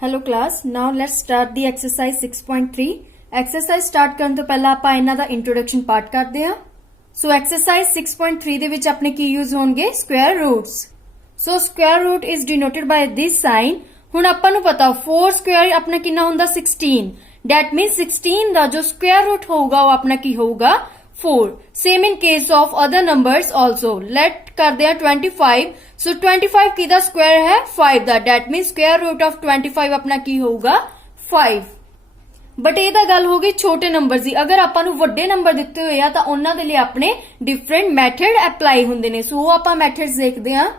Hello class now let's start the exercise 6.3 exercise start करन तो पहला ਆਪਾਂ ਇਹਨਾਂ ਦਾ ਇੰਟਰੋਡਕਸ਼ਨ ਪਾਰਟ ਕਰਦੇ ਹਾਂ ਸੋ ਐਕਸਰਸਾਈਜ਼ 6.3 ਦੇ ਵਿੱਚ ਆਪਣੇ ਕੀ ਯੂਜ਼ ਹੋਣਗੇ square roots so square root is denoted by this sign ਹੁਣ ਆਪਾਂ ਨੂੰ ਪਤਾ 4 ਸਕੁਅਰ ਆਪਣਾ ਕਿੰਨਾ ਹੁੰਦਾ 16 that means 16 ਦਾ ਜੋ ਸਕੁਅਰ ਰੂਟ ਹੋਊਗਾ ਉਹ ਆਪਣਾ ਕੀ ਹੋਊਗਾ 4 same in case of other numbers also let ਕਰਦੇ ਆ 25 so 25 ਕਿਹਦਾ ਸਕੁਅਰ ਹੈ 5 ਦਾ that means square root of 25 ਆਪਣਾ ਕੀ ਹੋਊਗਾ 5 ਬਟ ਇਹ ਤਾਂ ਗੱਲ ਹੋ ਗਈ ਛੋਟੇ ਨੰਬਰ ਦੀ ਅਗਰ ਆਪਾਂ ਨੂੰ ਵੱਡੇ ਨੰਬਰ ਦਿੱਤੇ ਹੋਏ ਆ ਤਾਂ ਉਹਨਾਂ ਦੇ ਲਈ ਆਪਣੇ ਡਿਫਰੈਂਟ ਮੈਥਡ ਅਪਲਾਈ ਹੁੰਦੇ ਨੇ ਸੋ ਆਪਾਂ ਮੈਥਡਸ ਦੇਖਦੇ ਆ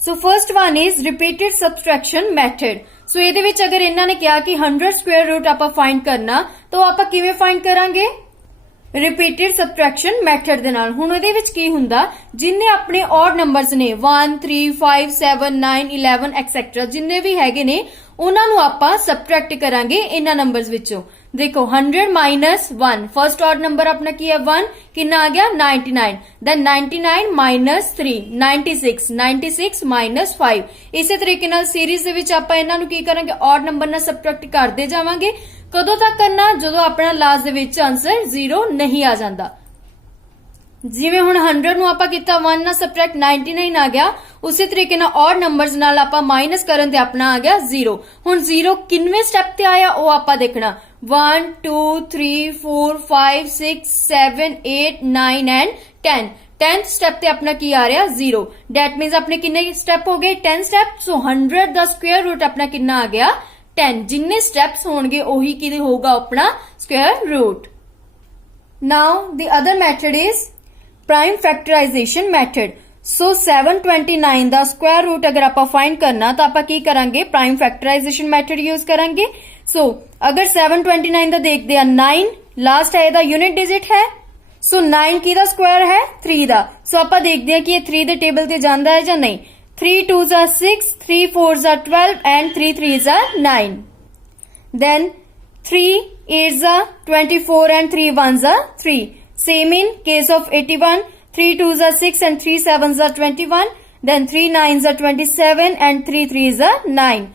so first one is repeated subtraction method so ਇਹਦੇ ਵਿੱਚ ਅਗਰ ਇਹਨਾਂ ਨੇ ਕਿਹਾ ਕਿ 100 ਸਕੁਅਰ ਰੂਟ ਆਪਾਂ ਫਾਈਂਡ ਕਰਨਾ ਤਾਂ ਆਪਾਂ ਕਿਵੇਂ ਫਾਈਂਡ ਕਰਾਂਗੇ ਰਿਪੀਟਡ ਸਬਟ੍ਰੈਕਸ਼ਨ ਮੈਥਡ ਦੇ ਨਾਲ ਹੁਣ ਇਹਦੇ ਵਿੱਚ ਕੀ ਹੁੰਦਾ ਜਿੰਨੇ ਆਪਣੇ ਔਡ ਨੰਬਰਸ ਨੇ 1 3 5 7 9 11 ਐਕਸੈਟਰਾ ਜਿੰਨੇ ਵੀ ਹੈਗੇ ਨੇ ਉਹਨਾਂ ਨੂੰ ਆਪਾਂ ਸਬਟ੍ਰੈਕਟ ਕਰਾਂਗੇ ਇਹਨਾਂ ਨੰਬਰਸ ਵਿੱਚੋਂ ਦੇਖੋ 100 minus 1 ਫਰਸਟ ਔਡ ਨੰਬਰ ਆਪਣਾ ਕੀ ਹੈ 1 ਕਿੰਨਾ ਆ ਗਿਆ 99 then 99 minus 3 96 96 minus 5 ਇਸੇ ਤਰੀਕੇ ਨਾਲ ਸੀਰੀਜ਼ ਦੇ ਵਿੱਚ ਆਪਾਂ ਇਹਨਾਂ ਨੂੰ ਕੀ ਕਰਾਂਗੇ ਔਡ ਨੰਬਰ ਨਾਲ ਸਬਟ੍ਰੈਕਟ ਕਰਦੇ ਜਾਵਾਂਗੇ ਕਦੋਂ ਤੱਕ ਕਰਨਾ ਜਦੋਂ ਆਪਣਾ ਲਾਸਟ ਦੇ ਵਿੱਚ ਆਨਸਰ 0 ਨਹੀਂ ਆ ਜਾਂਦਾ ਜਿਵੇਂ ਹੁਣ 100 ਨੂੰ ਆਪਾਂ ਕੀਤਾ 1 ਨਾਲ ਸਬਟ੍ਰੈਕਟ 99 ਆ ਗਿਆ ਉਸੇ ਤਰੀਕੇ ਨਾਲ ਔਡ ਨੰਬਰਸ ਨਾਲ ਆਪਾਂ ਮਾਈਨਸ ਕਰਨ ਤੇ ਆਪਣਾ ਆ ਗਿਆ 0 ਹੁਣ 0 ਕਿੰਨਵੇਂ ਸਟੈਪ ਤੇ ਆਇਆ ਉਹ ਆਪਾਂ ਦੇਖਣਾ 1 2 3 4 5 6 7 8 9 and 10 10th ਸਟੈਪ ਤੇ ਆਪਣਾ ਕੀ ਆ ਰਿਹਾ 0 that means ਆਪਣੇ ਕਿੰਨੇ ਸਟੈਪ ਹੋ ਗਏ 10 ਸਟੈਪ ਸੋ 100 ਦਾ ਸਕੁਅਰ ਰੂਟ ਆਪਣਾ ਕਿੰਨਾ ਆ ਗਿਆ 10 ਜਿੰਨੇ ਸਟੈਪਸ ਹੋਣਗੇ ਉਹੀ ਕੀ ਹੋਊਗਾ ਆਪਣਾ square root now the other method is prime factorisation method so 729 ਦਾ ਸਕੁਅਰ ਰੂਟ ਅਗਰ ਆਪਾਂ ਫਾਈਂਡ ਕਰਨਾ ਤਾਂ ਆਪਾਂ ਕੀ ਕਰਾਂਗੇ ਪ੍ਰਾਈਮ ਫੈਕਟਰਾਈजेशन ਮੈਥਡ ਯੂਜ਼ ਕਰਾਂਗੇ ਸੋ ਅਗਰ 729 ਦਾ ਦੇਖਦੇ ਆ 9 ਲਾਸਟ ਹੈ ਇਹਦਾ ਯੂਨਿਟ ਡਿਜਿਟ ਹੈ ਸੋ 9 ਕਿਹਦਾ ਸਕੁਅਰ ਹੈ 3 ਦਾ ਸੋ ਆਪਾਂ ਦੇਖਦੇ ਆ ਕਿ ਇਹ 3 ਦੇ ਟੇਬਲ ਤੇ ਜਾਂਦਾ ਹੈ ਜਾਂ ਨਹੀਂ 3 2s are 6 3 4s are 12 and 3 3s are 9 then 3 8s are 24 and 3 1s are 3 Same in case of 81, 3 2s are 6 and 3 7s are 21, then 3 9s are 27 and 3 3s are 9,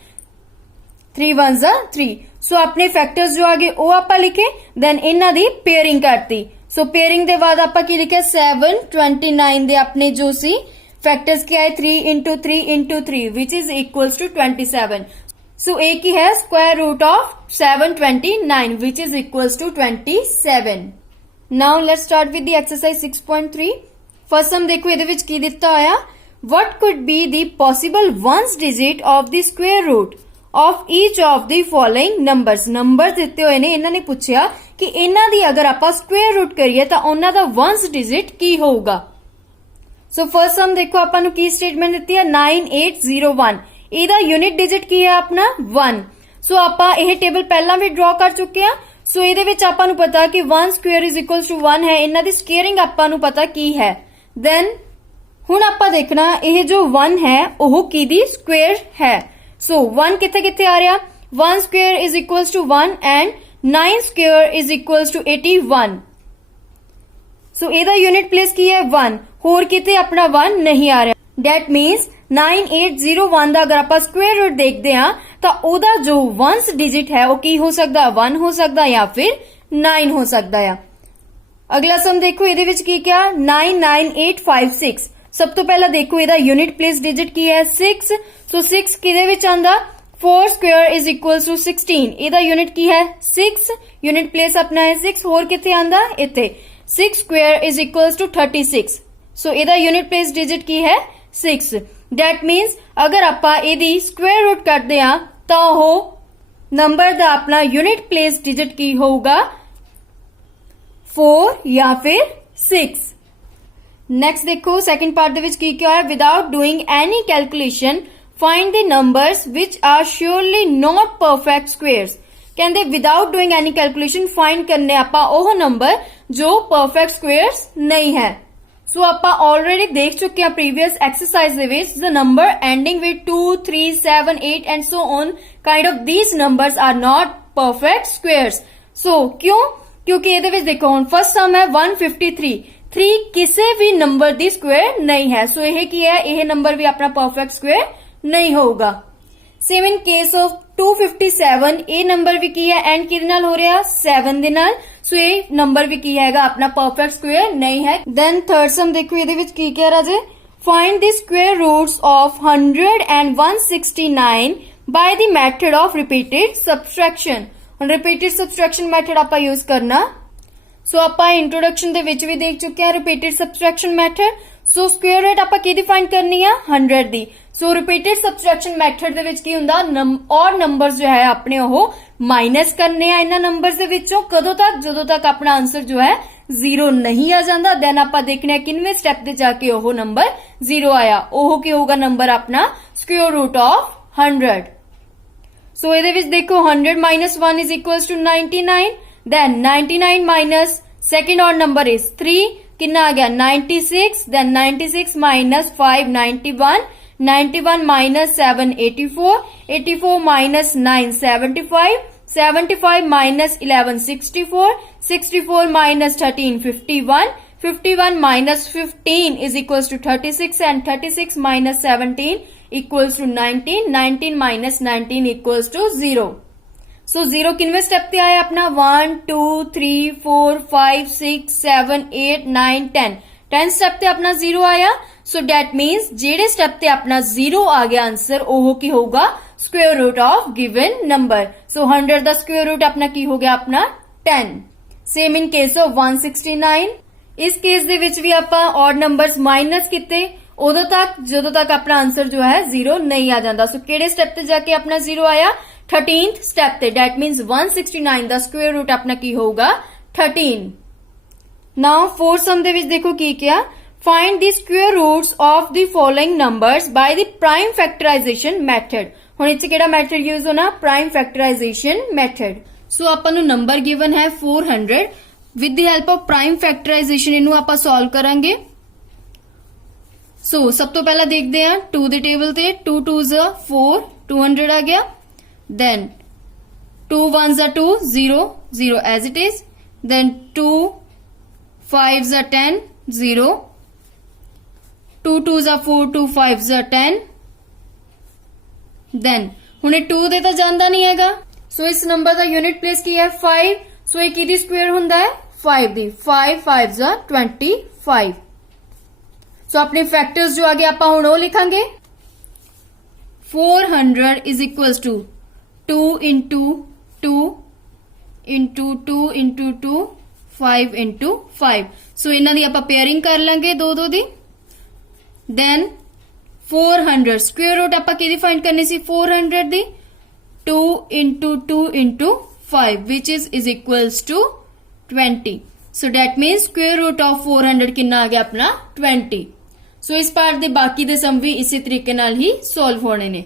3 1s are 3. So अपने factors जो आगे वो आपा लिखे, then इन्ना दी pairing करती. So pairing दे बाद आपा की लिखे 729 दे अपने जो सी factors क्या है 3 into 3 into 3 which is equals to 27. So एक ही है square root of 729 which is equals to 27. Now let's start with the exercise 6.3 first हम देखो ਇਹਦੇ ਵਿੱਚ ਕੀ ਦਿੱਤਾ ਹੋਇਆ what could be the possible ones digit of the square root of each of the following numbers ਦਿੱਤੇ ਹੋਏ ਨੇ ਇਹਨਾਂ ਨੇ ਪੁੱਛਿਆ ਕਿ ਇਹਨਾਂ ਦੀ ਅਗਰ ਆਪਾਂ square root ਕਰੀਏ ਤਾਂ ਉਹਨਾਂ ਦਾ ones digit ਕੀ ਹੋਊਗਾ so first हम देखो ਆਪਾਂ ਨੂੰ ਕੀ ਸਟੇਟਮੈਂਟ ਦਿੱਤੀ ਹੈ 9801 ਇਹਦਾ ਯੂਨਿਟ ਡਿਜਿਟ ਕੀ ਹੈ ਆਪਣਾ 1 so ਆਪਾਂ ਇਹ ਟੇਬਲ ਪਹਿਲਾਂ ਵੀ ਡਰਾ ਕਰ ਚੁੱਕੇ ਆ ਸੋ ਇਹਦੇ ਵਿੱਚ ਆਪਾਂ ਨੂੰ ਪਤਾ ਕਿ 1 ਸਕੁਅਰ ਇਜ਼ ਇਕੁਅਲ ਟੂ 1 ਹੈ ਇਹਨਾਂ ਦੀ ਸਕੁਅਰਿੰਗ ਆਪਾਂ ਨੂੰ ਪਤਾ ਕੀ ਹੈ ਦੈਨ ਹੁਣ ਆਪਾਂ ਦੇਖਣਾ ਇਹ ਜੋ 1 ਹੈ ਉਹ ਕਿਹਦੀ ਸਕੁਅਰ ਹੈ ਸੋ 1 ਕਿੱਥੇ ਕਿੱਥੇ ਆ ਰਿਹਾ 1 square is equal to 1 and 9 square is equal to 81 so ਇਹਦਾ ਯੂਨਿਟ ਪਲੇਸ ਕੀ ਹੈ 1 ਹੋਰ ਕਿਤੇ ਆਪਣਾ 1 ਨਹੀਂ ਆ ਰਿਹਾ that means 9801 ਦਾ ਅਗਰ ਆਪਾਂ ਸਕੁਅਰ ਰੂਟ ਦੇਖਦੇ ਆ ਤਾਂ ਉਹਦਾ ਜੋ 1s ਡਿਜਿਟ ਹੈ ਉਹ ਕੀ ਹੋ ਸਕਦਾ 1 ਹੋ ਸਕਦਾ ਜਾਂ ਫਿਰ 9 ਹੋ ਸਕਦਾ ਆ ਅਗਲਾ ਸਮ ਦੇਖੋ ਇਹਦੇ ਵਿੱਚ ਕੀ ਕਿਹਾ 99856 ਸਭ ਤੋਂ ਪਹਿਲਾਂ ਦੇਖੋ ਇਹਦਾ ਯੂਨਿਟ ਪਲੇਸ ਡਿਜਿਟ ਕੀ ਹੈ 6 ਸੋ 6 ਕਿਹਦੇ ਵਿੱਚ ਆਂਦਾ 4 ਸਕੁਅਰ ਇਜ਼ ਇਕੁਅਲ ਟੂ 16 ਇਹਦਾ ਯੂਨਿਟ ਕੀ ਹੈ 6 ਯੂਨਿਟ ਪਲੇਸ ਆਪਣਾ ਹੈ 6 ਹੋਰ ਕਿੱਥੇ ਆਂਦਾ ਇੱਥੇ 6 ਸਕੁਅਰ ਇਜ਼ ਇਕੁਅਲ ਟੂ 36 ਸੋ ਇਹਦਾ ਯੂਨਿਟ ਪਲੇਸ ਡਿਜਿਟ ਕੀ ਹੈ 6 that means ਅਗਰ ਆਪਾਂ ਇਹਦੀ ਸਕੁਅਰ ਰੂਟ ਕਰਦੇ ਆ ਤਾਂ ਉਹ ਨੰਬਰ ਦਾ ਆਪਣਾ ਯੂਨਿਟ ਪਲੇਸ ਡਿਜਿਟ ਕੀ ਹੋਊਗਾ 4 ਜਾਂ ਫਿਰ 6 ਨੈਕਸਟ ਦੇਖੋ ਸੈਕੰਡ ਪਾਰਟ ਦੇ ਵਿੱਚ ਕੀ ਕਿਹਾ ਹੈ without doing any calculation find the numbers which are surely not perfect squares ਕਹਿੰਦੇ without doing any calculation find ਕਰਨੇ ਆਪਾਂ ਉਹ ਨੰਬਰ ਜੋ ਪਰਫੈਕਟ ਸਕੁਅਰਸ ਨਹੀਂ ਹੈ ਸੋ ਆਪਾਂ ਆਲਰੇਡੀ ਦੇਖ ਚੁੱਕੇ ਹਾਂ ਪ੍ਰੀਵੀਅਸ ਐਕਸਰਸਾਈਜ਼ ਦੇ ਵਿੱਚ the number ending with 2 3 7 8 and so on kind of these numbers are not perfect squares so ਕਿਉਂਕਿ ਇਹਦੇ ਵਿੱਚ ਦੇਖੋ ਹੁਣ ਫਸਟ ਸਮ ਹੈ 153 3 ਕਿਸੇ ਵੀ ਨੰਬਰ ਦੀ ਸਕੁਅਰ ਨਹੀਂ ਹੈ ਸੋ ਇਹ ਕੀ ਹੈ ਇਹ ਨੰਬਰ ਵੀ ਆਪਣਾ ਪਰਫੈਕਟ ਸਕੁਅਰ ਨਹੀਂ ਹੋਊਗਾ Same in case of 257 ਇਹ ਨੰਬਰ ਵੀ ਕੀ ਹੈ ਐਂਡ ਕਿਹਦੇ ਨਾਲ ਹੋ ਰਿਹਾ 7 ਦੇ ਨਾਲ ਸੋ ਇਹ ਨੰਬਰ ਵੀ ਕੀ ਹੈਗਾ ਆਪਣਾ ਪਰਫੈਕਟ ਸਕੁਅਰ ਨਹੀਂ ਹੈ। ਦੈਨ ਥਰਡ ਸਮ ਦੇਖੋ ਇਹਦੇ ਵਿੱਚ ਕੀ ਕਿਹਾ ਰਾਜੇ find the square roots of 100 and 169 by the method of repeated subtraction। ਹੁਣ repeated subtraction method ਆਪਾਂ use ਕਰਨਾ ਸੋ ਆਪਾਂ ਇੰਟਰੋਡਕਸ਼ਨ ਦੇ ਵਿੱਚ ਵੀ ਦੇਖ ਚੁੱਕੇ ਹਾਂ ਰਿਪੀਟਡ ਸਬਟ੍ਰੈਕਸ਼ਨ ਮੈਥਡ। ਸੋ ਸਕੁਅਰ ਰੂਟ ਆਪਾਂ ਕਿਹਦੀ ਫਾਈਂਡ ਕਰਨੀ ਆ 100 ਦੀ। ਸੋ ਰਿਪੀਟਡ ਸਬਟ੍ਰੈਕਸ਼ਨ ਮੈਥਡ ਦੇ ਵਿੱਚ ਕੀ ਹੁੰਦਾ ਔਰ ਨੰਬਰਸ ਜੋ ਹੈ ਆਪਣੇ ਉਹ ਮਾਈਨਸ ਕਰਨੇ ਆ ਇਹਨਾਂ ਨੰਬਰਸ ਦੇ ਵਿੱਚੋਂ ਕਦੋਂ ਤੱਕ ਜਦੋਂ ਤੱਕ ਆਪਣਾ ਆਨਸਰ ਜੋ ਹੈ 0 ਨਹੀਂ ਆ ਜਾਂਦਾ। ਦੈਨ ਆਪਾਂ ਦੇਖਣਾ ਕਿੰਨਵੇਂ ਸਟੈਪ ਤੇ ਜਾ ਕੇ ਉਹ ਨੰਬਰ 0 ਆਇਆ ਉਹ ਕੀ ਹੋਊਗਾ ਨੰਬਰ ਆਪਣਾ ਸਕੁਅਰ ਰੂਟ ਆਫ 100। ਸੋ ਇਹਦੇ ਵਿੱਚ ਦੇਖੋ 100 minus 1 is equals to 99 then 99 minus second odd number is 3 कितना आ गया 96 then 96 minus 5 91 91 minus 7 84 84 minus 9 75 75 minus 11 64 64 minus 13 51 51 minus 15 is equals to 36 and 36 minus 17 equals to 19 19 minus 19 equals to 0। So 0 किनवे step पे आया अपना 1 2 3 4 5 6 7 8 9 10 10 step ते अपना 0 आया। सो डेट मीन्स जेड़े step ते अपना 0 आ गया आंसर ओह की होगा square root of given number. So 100 दा स्क्वायर रूट अपना की हो गया अपना 10। सेम इन केस ऑफ 169 इस केस दे विच भी आपां ऑड नंबर्स माइनस किते उदों तक जदों तक अपना आंसर जो है 0 नहीं आ जाता। सो केड़े स्टेप ते जाके अपना 0 आया 13th स्टेप ते डेट मीन्स 169 ਦਾ ਸਕੁਅਰ ਰੂਟ ਆਪਣਾ ਕੀ ਹੋਊਗਾ 13। ਨਾਓ ਫੋਰ ਸਮ ਦੇ ਵਿੱਚ ਦੇਖੋ ਕੀ ਕਿਹਾ find the square roots of the following numbers by the prime factorization method। ਹੁਣ ਇੱਥੇ ਕਿਹੜਾ ਮੈਥਡ ਯੂਜ਼ ਹੋਣਾ prime factorization method। ਸੋ ਆਪਾਂ ਨੂੰ ਨੰਬਰ ਗਿਵਨ ਹੈ 400 with the help of prime factorization ਇਹਨੂੰ ਆਪਾਂ ਸੋਲਵ ਕਰਾਂਗੇ। ਸੋ ਸਭ ਤੋਂ ਪਹਿਲਾਂ ਦੇਖਦੇ ਹਾਂ 2 ਦੇ ਟੇਬਲ ਤੇ 2 2s 4 200 ਆ ਗਿਆ। Then 2 1s are 2 0 0 as it is then 2 5s are 10 0 2 2s are 4 2 5s are 10 then ਹੁਣ ਇਹ 2 ਦੇ ਤਾਂ ਜਾਂਦਾ ਨਹੀਂ ਹੈਗਾ ਸੋ ਇਸ ਨੰਬਰ ਦਾ ਯੂਨਿਟ ਪਲੇਸ ਕੀ ਹੈ 5 ਸੋ ਇਹ ਕਿਹਦੀ ਸਕੁਅਰ ਹੁੰਦਾ ਹੈ 5 ਦੀ 5 5s are 25 ਸੋ ਆਪਣੇ ਫੈਕਟਰਸ ਜੋ ਆਗੇ ਆਪਾਂ ਹੁਣ ਉਹ ਲਿਖਾਂਗੇ 400 is equals to 2 into 2 into 2 into 2 5 into 5 ਸੋ ਇਹਨਾਂ ਦੀ ਆਪਾਂ ਪੇਅਰਿੰਗ ਕਰ ਲਾਂਗੇ ਦੋ ਦੋ ਦੀ then 400 ਸਕੁਅਰ ਰੂਟ ਆਪਾਂ ਕਿਹਦੀ ਫਾਈਂਡ ਕਰਨੀ ਸੀ 400 ਦੀ 2 into 2 into 5 which is equals to 20 so that means square root of 400 ਕਿੰਨਾ ਆ ਗਿਆ ਆਪਣਾ 20। ਸੋ ਇਸ ਪਾਰਟ ਦੇ ਬਾਕੀ ਦੇ ਸਮ ਵੀ ਇਸੇ ਤਰੀਕੇ ਨਾਲ ਹੀ ਸੋਲਵ ਹੋਣੇ ਨੇ।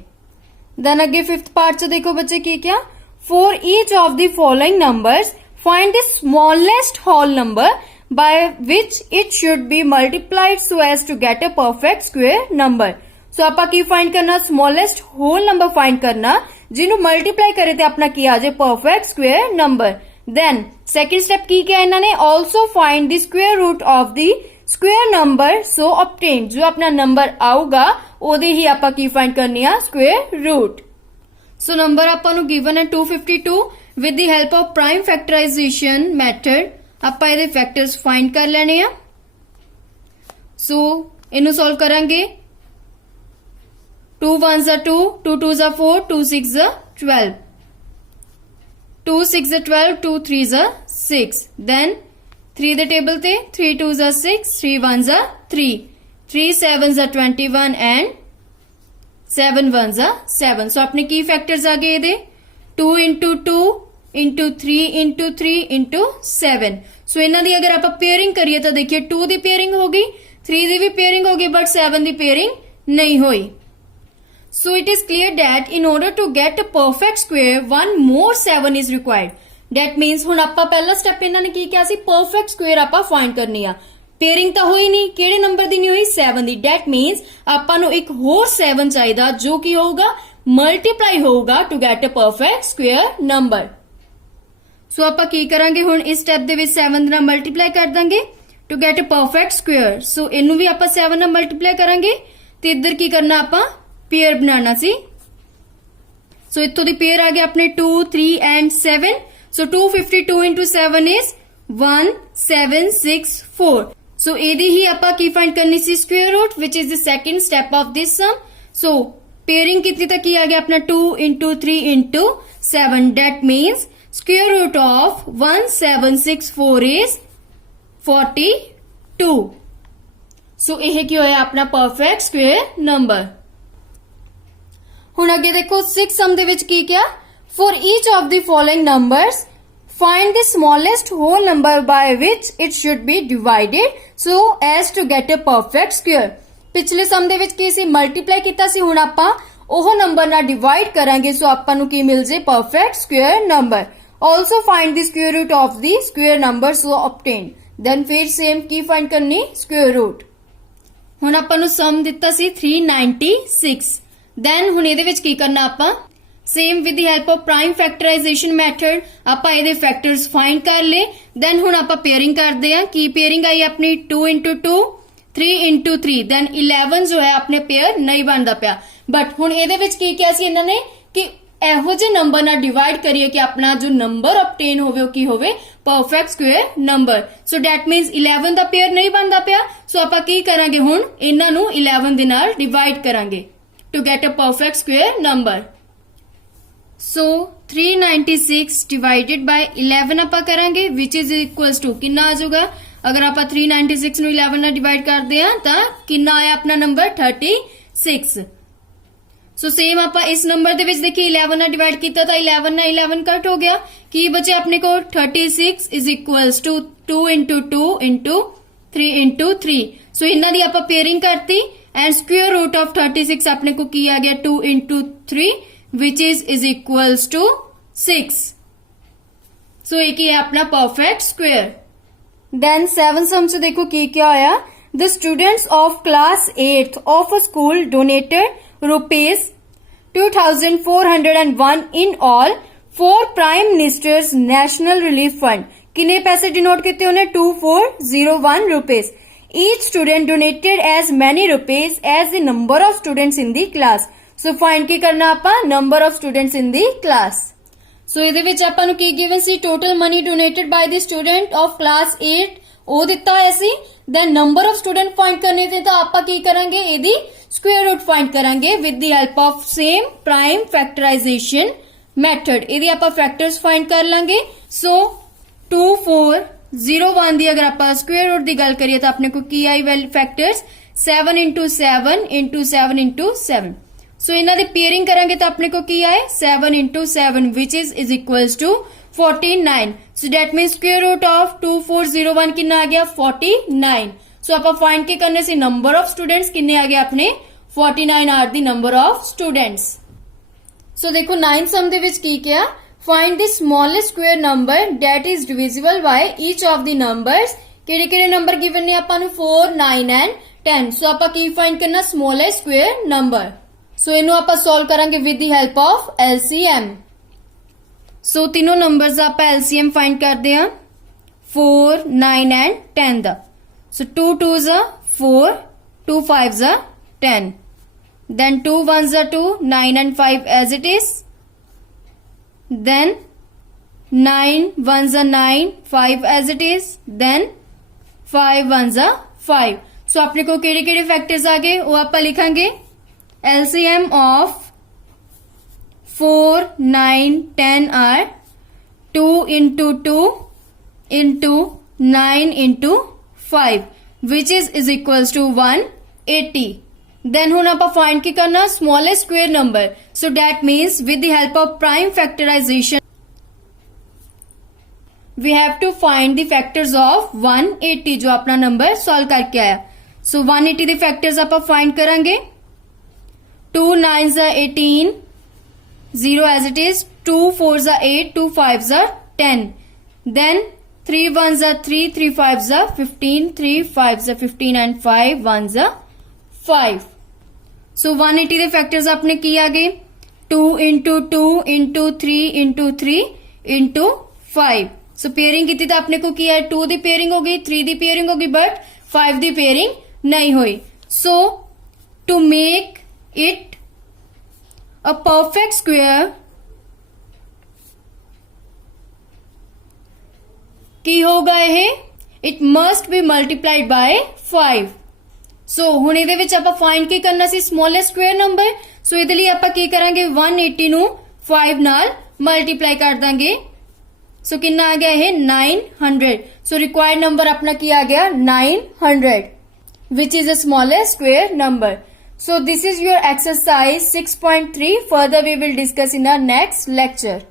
Then again fifth part से देखो बच्चे की क्या for each of the following numbers find the smallest whole number by which it should be multiplied so as to get a perfect square number। so ਆਪਾਂ ਕੀ find करना smallest whole number find करना ਜਿਹਨੂੰ multiply करे ਤੇ ਆਪਣਾ ਕੀ ਆ ਜਾਏ perfect square number। then second step ਕੀ ਕਿਹਾ ਇਹਨਾਂ ਨੇ also find the square root of the square number so obtained जो अपना नंबर आऊगा ਉਹਦੇ ਹੀ ਆਪਾਂ ਕੀ ਫਾਈਂਡ ਕਰਨੀ ਆ ਸਕੁਅਰ ਰੂਟ। ਸੋ ਨੰਬਰ ਆਪਾਂ ਨੂੰ ਗਿਵਨ ਹੈ 252 with the help of prime factorization method ਆਪਾਂ ਇਹਦੇ ਫੈਕਟਰਸ ਫਾਈਂਡ ਕਰ ਲੈਣੇ ਆ। ਸੋ ਇਹਨੂੰ ਸੋਲਵ ਕਰਾਂਗੇ 2 1s are 2 2 2s are 4 2 6s are 12 2 6 are 12 2 3s are 6 then 3 ਦੇ ਟੇਬਲ ਤੇ 3 2s are 6 3 1s are 3 3 7s are 21 and 7 1s are 7 so अपने की फैक्टर्स आ गए दे 2 into 2 into 3 into 3 into 7 so इन्हां दी अगर आप पेयरिंग करिए तो देखिए 2 दी पेयरिंग हो गई 3 दी भी पेयरिंग हो गई बट 7 दी पेयरिंग नहीं हुई। so it is clear that in order to get a perfect square one more 7 is required that means ਹੁਣ ਆਪਾਂ ਪਹਿਲਾ ਸਟੈਪ ਇਹਨਾਂ ਨੇ ਕੀ ਕਿਹਾ ਸੀ perfect square ਆਪਾਂ ਫਾਈਂਡ ਕਰਨੀ ਆ पेयरिंग तो हुई नहीं किहड़े नंबर दी नहीं हुई 7 दी डेट मीन्स आपां नूं एक होर 7 चाहिदा जो की होगा मल्टीप्लाई होगा to get a perfect square number. So आपां की करांगे हुण इस स्टेप दे विच 7 नाल मल्टीप्लाई कर दांगे to get a perfect square. So इनू भी आपां 7 नाल मल्टीप्लाई करांगे ते इधर की करना आपां पेयर बनाना सी सो इत्थों दी पेयर आ गया अपने 2 3 and 7. So 252 into 7 is 1764. So ਇਹਦੀ ਹੀ ਆਪਾਂ ਕੀ ਫਾਈਂਡ ਕਰਨੀ ਸੀ square root which is the second step of this sum. So pairing कितनी तक की आ गया अपना 2 into 3 into 7. That means square root of 1764 is 42. So यह क्या होया अपना perfect square number. हुण अगे देखो 6 सम दे विच की क्या for each of the following numbers find the smallest whole number by which it should be divided so as to get a perfect square. पिछले सम ਦੇ ਵਿੱਚ ਕੀ ਸੀ ਮਲਟੀਪਲਾਈ ਕੀਤਾ ਸੀ ਹੁਣ ਆਪਾਂ ਉਹ ਨੰਬਰ ਨਾਲ ਡਿਵਾਈਡ ਕਰਾਂਗੇ ਸੋ ਆਪਾਂ ਨੂੰ ਕੀ ਮਿਲ ਜੇ perfect square number. Also find the square root of the square number so obtained. Then ਫਿਰ ਸੇਮ ਕੀ ਫਾਈਂਡ ਕਰਨੀ ਸਕੁਅਰ ਰੂਟ. ਹੁਣ ਆਪਾਂ ਨੂੰ ਸਮ ਦਿੱਤਾ ਸੀ 396. ਦੈਨ ਹੁਣ ਇਹਦੇ ਵਿੱਚ ਕੀ ਕਰਨਾ ਆਪਾਂ same with the help of prime factorization method ਆਪਾਂ ਇਹਦੇ ਫੈਕਟਰਸ ਫਾਈਂਡ ਕਰ ਲਏ. ਦੈਨ ਹੁਣ ਆਪਾਂ ਪੇਅਰਿੰਗ ਕਰਦੇ ਆ. ਕੀ ਪੇਅਰਿੰਗ ਆਈ ਆਪਣੀ 2 into 2 3 into 3 then 11 जो है अपने पेयर नहीं बनता पिया. बट हुण ਇਹਦੇ ਵਿੱਚ ਕੀ ਕਿਹਾ ਸੀ ਇਹਨਾਂ ਨੇ ਕਿ ਇਹੋ ਜਿਹੇ ਨੰਬਰ ਨਾਲ ਡਿਵਾਈਡ ਕਰੀਏ ਕਿ ਆਪਣਾ ਜੋ ਨੰਬਰ ਆਬਟੇਨ ਹੋਵੇ ਉਹ ਕੀ ਹੋਵੇ perfect square number. So that means 11 ਦਾ ਪੇयर ਨਹੀਂ ਬਣਦਾ ਪਿਆ. ਸੋ ਆਪਾਂ ਕੀ ਕਰਾਂਗੇ ਹੁਣ ਇਹਨਾਂ ਨੂੰ 11 ਦੇ ਨਾਲ ਡਿਵਾਈਡ ਕਰਾਂਗੇ to get a perfect square number. So 396 divided by 11 ਆਪਾਂ ਕਰਾਂਗੇ ਵਿਚ ਇਜ਼ ਇਕੁਅਲਸ ਟੂ ਕਿੰਨਾ ਆ ਜਾਊਗਾ अगर आप 396 ਨੂੰ 11 ਨਾਲ ਡਿਵਾਈਡ ਕਰਦੇ ਆ ਤਾਂ ਕਿੰਨਾ ਆਇਆ ਆਪਣਾ ਨੰਬਰ 36. ਸੋ ਸੇਮ ਆਪਾਂ ਇਸ ਨੰਬਰ ਦੇ ਵਿੱਚ ਦੇਖੀ 11 ਨਾਲ ਡਿਵਾਈਡ ਕੀਤਾ ਤਾਂ 11 ਨਾਲ 11 ਕੱਟ ਹੋ ਗਿਆ. ਕੀ ਬਚਿਆ ਆਪਣੇ ਕੋਲ 36 is equals to 2 into 2 into 3 into 3. ਸੋ ਇਹਨਾਂ ਦੀ ਆਪਾਂ ਪੇਅਰਿੰਗ ਕਰਤੀ ਐਂਡ ਸਕੁਅਰ ਰੂਟ ਆਫ 36 ਆਪਣੇ ਕੋ ਕੀ ਆ ਗਿਆ 2 into 3 which is equals to 6. ਸੋ ਇਹ ਕੀ ਹੈ ਆਪਣਾ ਪਰਫੈਕਟ ਸਕੁਅਰ. Then 7 sum से देखो की क्या आया. The students of class 8th of a school donated rupees 2401 in all for Prime Minister's National Relief Fund. किन्ने पैसे डिनोट किते उन्हें 2401 rupees. Each student donated as many rupees as the number of students in the class. So find की करना आपा number of students in the class. ਸੋ ਇਹਦੇ ਵਿੱਚ ਆਪਾਂ ਨੂੰ ਕੀ ਗਿਵਨ ਸੀ total money donated by the student of class 8 ਉਹ ਦਿੱਤਾ ਹੋਇਆ ਸੀ. Then number of student find ਕਰਨੇ ਤੇ ਤਾਂ ਆਪਾਂ ਕੀ ਕਰਾਂਗੇ ਇਹਦੀ ਸਕੁਅਰ ਰੂਟ ਫਾਈਂਡ ਕਰਾਂਗੇ with the help of same prime factorization method. ਇਹਦੀ ਆਪਾਂ ਫੈਕਟਰਸ ਫਾਈਂਡ ਕਰ ਲਾਂਗੇ. ਸੋ 2401 ਦੀ ਅਗਰ ਆਪਾਂ ਸਕੁਅਰ ਰੂਟ ਦੀ ਗੱਲ ਕਰੀਏ ਤਾਂ ਆਪਣੇ ਕੋ ਕੀ ਆਈ ਵੈਲ factors 7 into 7 into 7 into 7. So इन्हां दी पेयरिंग करांगे तो अपने को की आए 7 into 7 which is equals to 49. So that means square root of 2401 कितना आ गया 49. So आप फाइंड के करने से नंबर ऑफ स्टूडेंट्स कितने आ गए अपने 49 are the number of students. So देखो 9 सम दे विच की क्या find the smallest square number that is divisible by each of the numbers. ਕਿਹੜੇ ਨੰਬਰ ਗਿਵਨ ਨੇ ਆਪਾਂ ਨੂੰ 4 9 and 10. So ਆਪਾਂ ਕੀ ਫਾਈਂਡ ਕਰਨਾ smallest square number. सो इनू आप सॉल्व करांगे with the help of LCM. सो तीनों नंबर्स आप LCM फाइंड करते हैं 4 9 and 10 दा. सो 2 2s are 4 2 5s are 10. Then 2 1s are 2 9 and 5 as it is. Then 9 1s are 9 5 as it is. Then 5 1s are 5. सो अपने को केड़े फैक्टर्स आ गए वो आप लिखांगे LCM of 4 9 10 are 2 into 2 into 9 into 5 which is equals to 180. Then ਹੁਣ ਆਪਾਂ find ਕੀ ਕਰਨਾ smallest square number. So that means with the help of prime factorization we have to find the factors of 180 जो अपना number solve करके आया. So 180 ਦੇ factors ਆਪਾਂ find ਕਰਾਂਗੇ. 2 9s are 18 0 as it is. 2 4s are 8 2 5s are 10. Then 3 1s are 3 3 5s are 15 3 5s are 15 and 5 1s are 5. So 180 ਦੇ factors अपने की आ गए 2 into 2 into 3 into 3 into 5. So pairing की तो अपने को की है 2 दी pairing हो गई 3 दी pairing हो गई but 5 दी pairing नहीं हुई. So to make it a perfect square ਕੀ ਹੋਗਾ ਇਹ it must be multiplied by 5 ਸੋ ਹੁਣ ਇਹਦੇ ਵਿੱਚ ਆਪਾਂ ਫਾਈਂਡ ਕੀ ਕਰਨਾ ਸੀ smallest square number ਸੋ ਇਹਦੇ ਲਈ ਆਪਾਂ ਕੀ ਕਰਾਂਗੇ 180 ਨੂੰ 5 ਨਾਲ ਮਲਟੀਪਲਾਈ ਕਰ ਦਾਂਗੇ ਸੋ ਕਿੰਨਾ ਆ ਗਿਆ ਇਹ 900 ਸੋ ਰਿਕੁਆਇਰਡ ਨੰਬਰ ਆਪਣਾ ਕੀ ਆ ਗਿਆ 900 which is the smallest square number. So this is your exercise 6.3. Further we will discuss in our next lecture.